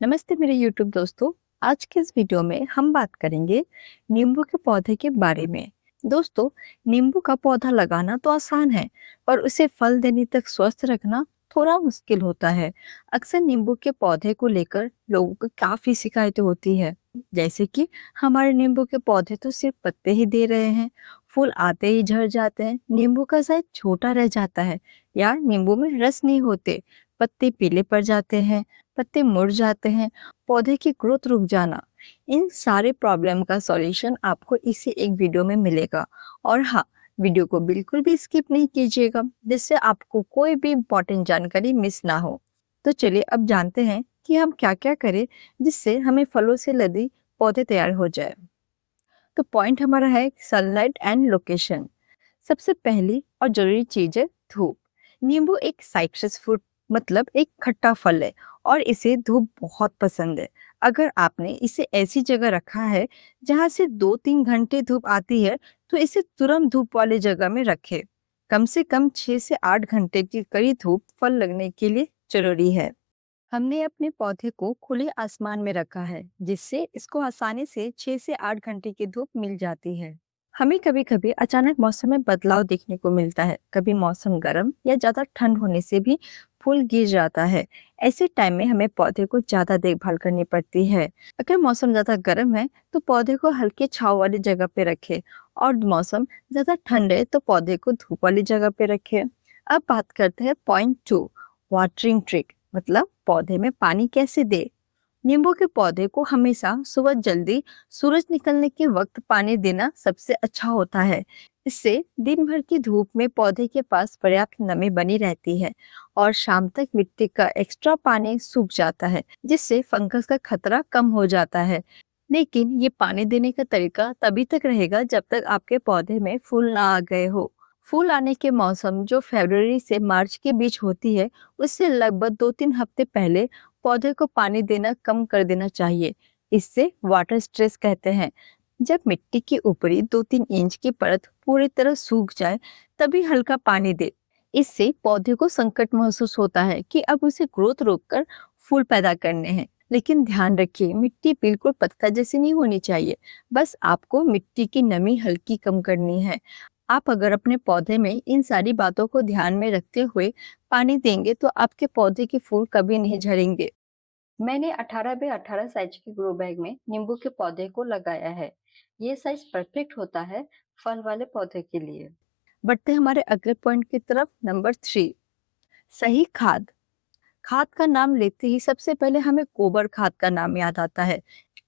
नमस्ते मेरे YouTube दोस्तों। आज के इस वीडियो में हम बात करेंगे नींबू के पौधे के बारे में। दोस्तों, नींबू का पौधा लगाना तो आसान है, पर उसे फल देने तक स्वस्थ रखना थोड़ा मुश्किल होता है। अक्सर नींबू के पौधे को लेकर लोगों को काफी शिकायतें होती है, जैसे कि हमारे नींबू के पौधे तो सिर्फ पत्ते ही दे रहे हैं, फूल आते ही झड़ जाते हैं, नींबू का साइज छोटा रह जाता है, या नींबू में रस नहीं होते, पत्ते पीले पड़ जाते हैं, पत्ते मुड़ जाते हैं, पौधे की ग्रोथ रुक जाना। इन सारे प्रॉब्लम का सॉल्यूशन आपको इसी एक वीडियो में मिलेगा। और हाँ, वीडियो को बिल्कुल भी स्किप नहीं कीजिएगा, जिससे आपको कोई भी इम्पोर्टेंट जानकारी मिस ना हो। तो चलिए अब जानते हैं कि हम क्या क्या करें जिससे हमें फलों से लदी पौधे तैयार हो जाए। तो पॉइंट हमारा है सनलाइट एंड लोकेशन। सबसे पहली और जरूरी चीज है धूप। नींबू एक साइट्रस फ्रूट मतलब एक खट्टा फल है, और इसे धूप बहुत पसंद है। अगर आपने इसे ऐसी जगह रखा है जहां से 2-3 घंटे धूप आती है, तो इसे तुरंत धूप वाली जगह में रखें। कम से कम 6 से 8 घंटे की कड़ी धूप फल लगने के लिए जरूरी है। हमने अपने पौधे को खुले आसमान में रखा है, जिससे इसको आसानी से 6 से 8 घंटे की धूप मिल जाती है। हमें कभी कभी अचानक मौसम में बदलाव देखने को मिलता है। कभी मौसम गर्म या ज्यादा ठंड होने से भी फूल गिर जाता है। ऐसे टाइम में हमें पौधे को ज्यादा देखभाल करनी पड़ती है। अगर मौसम ज्यादा गर्म है तो पौधे को हल्के छांव वाली जगह पे रखें, और मौसम ज्यादा ठंड है तो पौधे को धूप वाली जगह पे रखें। अब बात करते हैं पॉइंट 2, वाटरिंग ट्रिक, मतलब पौधे में पानी कैसे दे। नींबू के पौधे को हमेशा सुबह जल्दी सूरज निकलने के वक्त पानी देना सबसे अच्छा होता है। इससे दिन भर की धूप में पौधे के पास पर्याप्त नमी बनी रहती है, और शाम तक मिट्टी का एक्स्ट्रा पानी सूख जाता है, जिससे फंगस का खतरा कम हो जाता है। लेकिन ये पानी देने का तरीका तभी तक रहेगा जब तक आपके पौधे में फूल ना आ गए हो। फूल आने के मौसम जो फरवरी से मार्च के बीच होती है, उससे लगभग 2-3 हफ्ते पहले पौधे को पानी देना कम कर देना चाहिए। इससे वाटर स्ट्रेस कहते हैं। जब मिट्टी की ऊपरी 2-3 इंच की परत पूरी तरह सूख जाए, तभी हल्का पानी दे। इससे पौधे को संकट महसूस होता है कि अब उसे ग्रोथ रोककर फूल पैदा करने हैं। लेकिन ध्यान रखिए, मिट्टी बिल्कुल पत्थर जैसी नहीं होनी चाहिए। बस आपको मिट्टी की नमी हल्की कम करनी है। आप अगर अपने पौधे में इन सारी बातों को ध्यान में रखते हुए पानी देंगे, तो आपके पौधे के फूल कभी नहीं झड़ेंगे। मैंने 18 बाय 18 साइज के ग्रो बैग में नींबू के पौधे को लगाया है। ये साइज परफेक्ट होता है फल वाले पौधे के लिए। बढ़ते हमारे अगले पॉइंट की तरफ, नंबर 3, सही खाद। खाद का नाम लेते ही सबसे पहले हमें गोबर खाद का नाम याद आता है,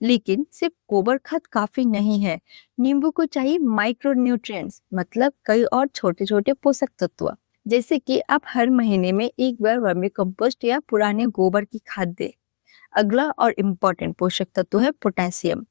लेकिन सिर्फ गोबर खाद काफी नहीं है। नींबू को चाहिए माइक्रो न्यूट्रिएंट्स, मतलब कई और छोटे छोटे पोषक तत्व। जैसे कि आप हर महीने में एक बार वर्मी कंपोस्ट या पुराने गोबर की खाद दें। अगला और इम्पोर्टेंट पोषक तत्व है पोटेशियम।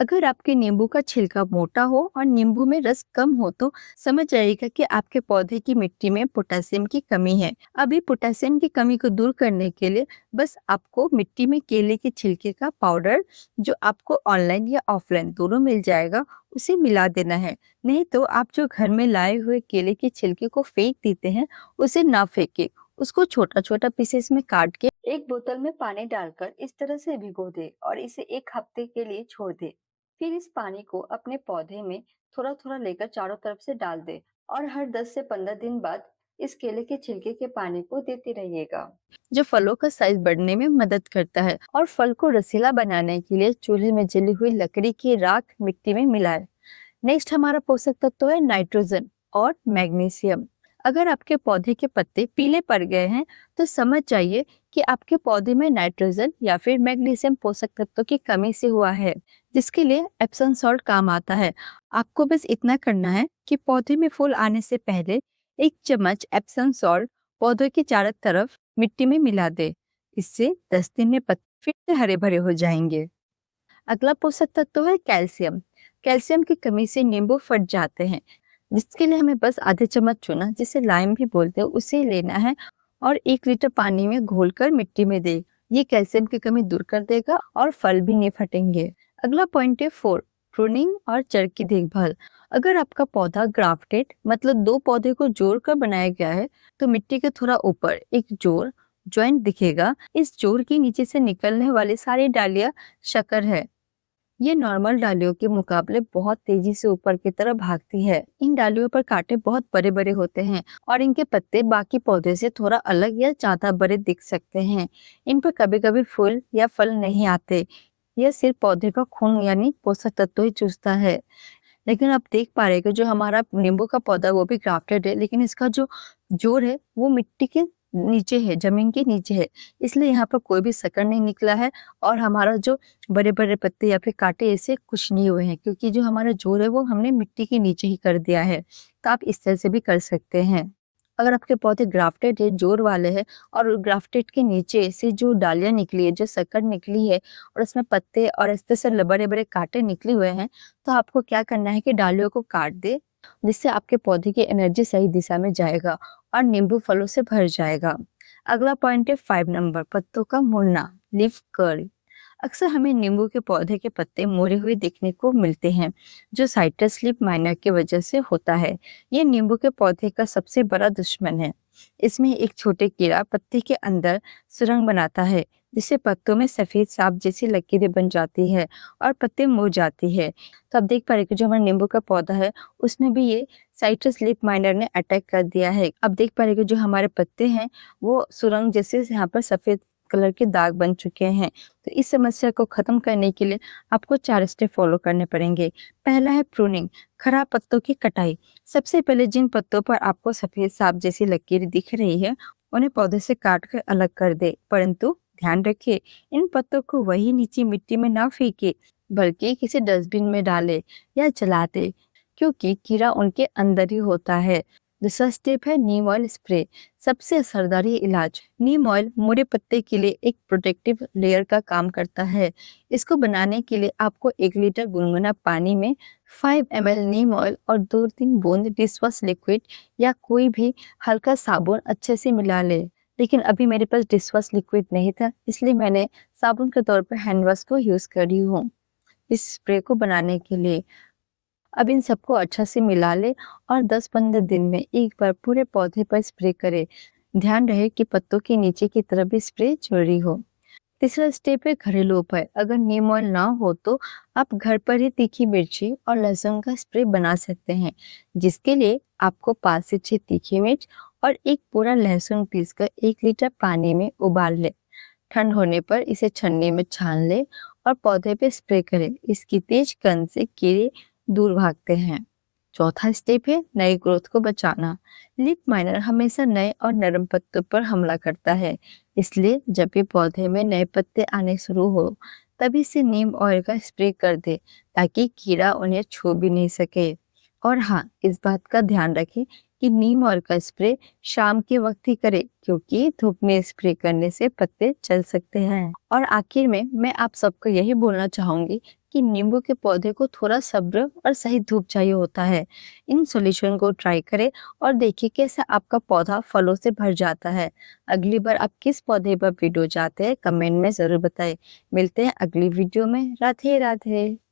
अगर आपके नींबू का छिलका मोटा हो और नींबू में रस कम हो, तो समझ जाइएगा कि आपके पौधे की मिट्टी में पोटेशियम की कमी है। अभी पोटेशियम की कमी को दूर करने के लिए बस आपको मिट्टी में केले के छिलके का पाउडर, जो आपको ऑनलाइन या ऑफलाइन दोनों मिल जाएगा, उसे मिला देना है। नहीं तो आप जो घर में लाए हुए केले के छिलके को फेंक देते हैं, उसे ना फेंके। उसको छोटा छोटा पीसेस में काट के एक बोतल में पानी डालकर इस तरह से भिगो दे, और इसे 1 हफ्ते के लिए छोड़ दे। फिर इस पानी को अपने पौधे में थोड़ा थोड़ा लेकर चारों तरफ से डाल दे, और हर 10 से 15 दिन बाद इस केले के छिलके के पानी को देते रहिएगा, जो फलों का साइज बढ़ने में मदद करता है। और फल को रसीला बनाने के लिए चूल्हे में जली हुई लकड़ी की राख मिट्टी में मिलाएं। नेक्स्ट हमारा पोषक तत्व है नाइट्रोजन और मैग्नीशियम। अगर आपके पौधे के पत्ते पीले पड़ गए हैं, तो समझ जाइए कि आपके पौधे में नाइट्रोजन या फिर मैग्नीशियम पोषक तत्व की कमी से हुआ है, जिसके लिए एप्सम सॉल्ट काम आता है। आपको बस इतना करना है कि पौधे में फूल आने से पहले 1 चम्मच एप्सम सॉल्ट पौधे के चारों तरफ मिट्टी में मिला दे। इससे 10 दिन में पत्ते फिर से हरे भरे हो जाएंगे। अगला पोषक तत्व है कैल्शियम। कैल्शियम की कमी से नींबू फट जाते हैं, जिसके लिए हमें बस आधे चम्मच चूना, जिसे लाइम भी बोलते हैं, उसे लेना है, और 1 लीटर पानी में घोलकर मिट्टी में दे। ये कैल्शियम की कमी दूर कर देगा और फल भी नहीं फटेंगे। अगला पॉइंट है 4, प्रूनिंग और जड़ की देखभाल। अगर आपका पौधा ग्राफ्टेड मतलब 2 पौधे को जोड़कर बनाया गया है, तो मिट्टी के थोड़ा ऊपर एक जोड़ जॉइंट दिखेगा, इस जोड़ के नीचे से निकलने वाली सारी डालियां शक्कर है। ये नॉर्मल डालियों के मुकाबले बहुत तेजी से ऊपर की तरफ भागती है। इन डालियों पर कांटे बहुत बड़े बड़े होते हैं और इनके पत्ते बाकी पौधे से थोड़ा अलग या ज्यादा बड़े दिख सकते हैं। इन पर कभी कभी फूल या फल नहीं आते। यह सिर्फ पौधे का खून यानी पोषक तत्व ही चूसता है। लेकिन आप देख पा रहे हैं कि जो हमारा नींबू का पौधा है, वो भी ग्राफ्टेड है, लेकिन इसका जो जोड़ है वो मिट्टी के नीचे है, जमीन के नीचे है। इसलिए यहाँ पर कोई भी शकड़ नहीं निकला है और हमारा जो बड़े बड़े पत्ते या फिर कांटे ऐसे कुछ नहीं हुए हैं, क्योंकि जो हमारा जोड़ है वो हमने मिट्टी के नीचे ही कर दिया है। तो आप इस तरह से भी कर सकते हैं। अगर आपके पौधे ग्राफ्टेड है, जोड़ वाले हैं, और ग्राफ्टेड के नीचे से जो डालियां निकली है, जो शकड़ निकली है, और उसमें पत्ते और इस तरह से बड़े बड़े कांटे निकले हुए हैं, तो आपको क्या करना है कि डालियों को काट दे, जिससे आपके पौधे की एनर्जी सही दिशा में जाएगा और नींबू फलों से भर जाएगा। अगला पॉइंट है 5 नंबर, पत्तों का मुड़ना, लीफ कर्ल। अक्सर हमें नींबू के पौधे के पत्ते मुड़े हुए देखने को मिलते हैं, जो साइट्रस लीफ माइनर की वजह से होता है। ये नींबू के पौधे का सबसे बड़ा दुश्मन है। इसमें एक छोटे कीड़ा पत्ते के अंदर सुरंग बनाता है, जिससे पत्तों में सफेद सांप जैसी लकीरें बन जाती है और पत्ते मुड़ जाती है। तो आप देख पा रहे हैं कि जो हमारा नींबू का पौधा है, उसमें भी ये साइट्रस लीफ माइनर ने अटैक कर दिया है। अब देख पा रहे हैं कि जो हमारे पत्ते हैं, वो सुरंग जैसे यहाँ पर सफेद कलर के दाग बन चुके हैं। तो इस समस्या को खत्म करने के लिए आपको 4 स्टेप फॉलो करने पड़ेंगे। पहला है प्रूनिंग, खराब पत्तों की कटाई। सबसे पहले जिन पत्तों पर आपको सफेद सांप जैसी लकीर दिख रही है, उन्हें पौधे से काट कर अलग कर दे। परंतु ध्यान रखिए, इन पत्तों को वही नीचे मिट्टी में ना फेंके, बल्कि किसी डस्टबिन में डाले या जला दे, क्योंकि कीड़ा उनके अंदर ही होता है। दूसरा स्टेप है नीम ऑयल स्प्रे, सबसे असरदार ये इलाज। नीम ऑयल मुड़े पत्ते के लिए एक प्रोटेक्टिव लेयर का काम करता है। इसको बनाने के लिए आपको 1 लीटर गुनगुना पानी में 5 ml नीम ऑयल और 2-3 बूंद डिश वॉश लिक्विड या कोई भी हल्का साबुन अच्छे से मिला ले। लेकिन अभी मेरे पास डिश वॉश लिक्विड नहीं था, इसलिए मैंने साबुन के तौर पर हैंड वॉश को यूज करी हूँ इस स्प्रे को बनाने के लिए। अब इन सबको अच्छा से मिला ले और 10-15 दिन में एक बार पूरे पौधे पर स्प्रे करें। ध्यान रहे कि पत्तों के नीचे की तरफ भी स्प्रे जरूरी हो। तीसरा स्टेप है घरेलू उपाय। अगर नीम ऑयल ना हो तो आप घर पर ही तीखी मिर्ची और लहसुन का स्प्रे बना सकते हैं, जिसके लिए आपको 5 से 6 तीखी मिर्च और एक पूरा लहसुन पीसकर 1 लीटर पानी में उबाल ले। ठंड होने पर इसे छन्नी में छान ले और पौधे पे स्प्रे करें। इसकी तेज गंध से कीड़े दूर भागते हैं। चौथा स्टेप है नए ग्रोथ को बचाना। लीफ माइनर हमेशा नए और नरम पत्तों पर हमला करता है, इसलिए जब भी पौधे में नए पत्ते आने शुरू हो, तभी से नीम ऑयल का स्प्रे कर दे, ताकि कीड़ा उन्हें छू भी नहीं सके। और हाँ, इस बात का ध्यान रखें कि नीम ऑयल का स्प्रे शाम के वक्त ही करें, क्योंकि धूप में स्प्रे करने से पत्ते जल सकते हैं। और आखिर में मैं आप सबको यही बोलना चाहूंगी कि नींबू के पौधे को थोड़ा सब्र और सही धूप चाहिए होता है। इन सॉल्यूशन को ट्राई करें और देखिए कैसे आपका पौधा फलों से भर जाता है। अगली बार आप किस पौधे पर वीडियो चाहते हैं, कमेंट में जरूर बताएं। मिलते हैं अगली वीडियो में। राधे राधे।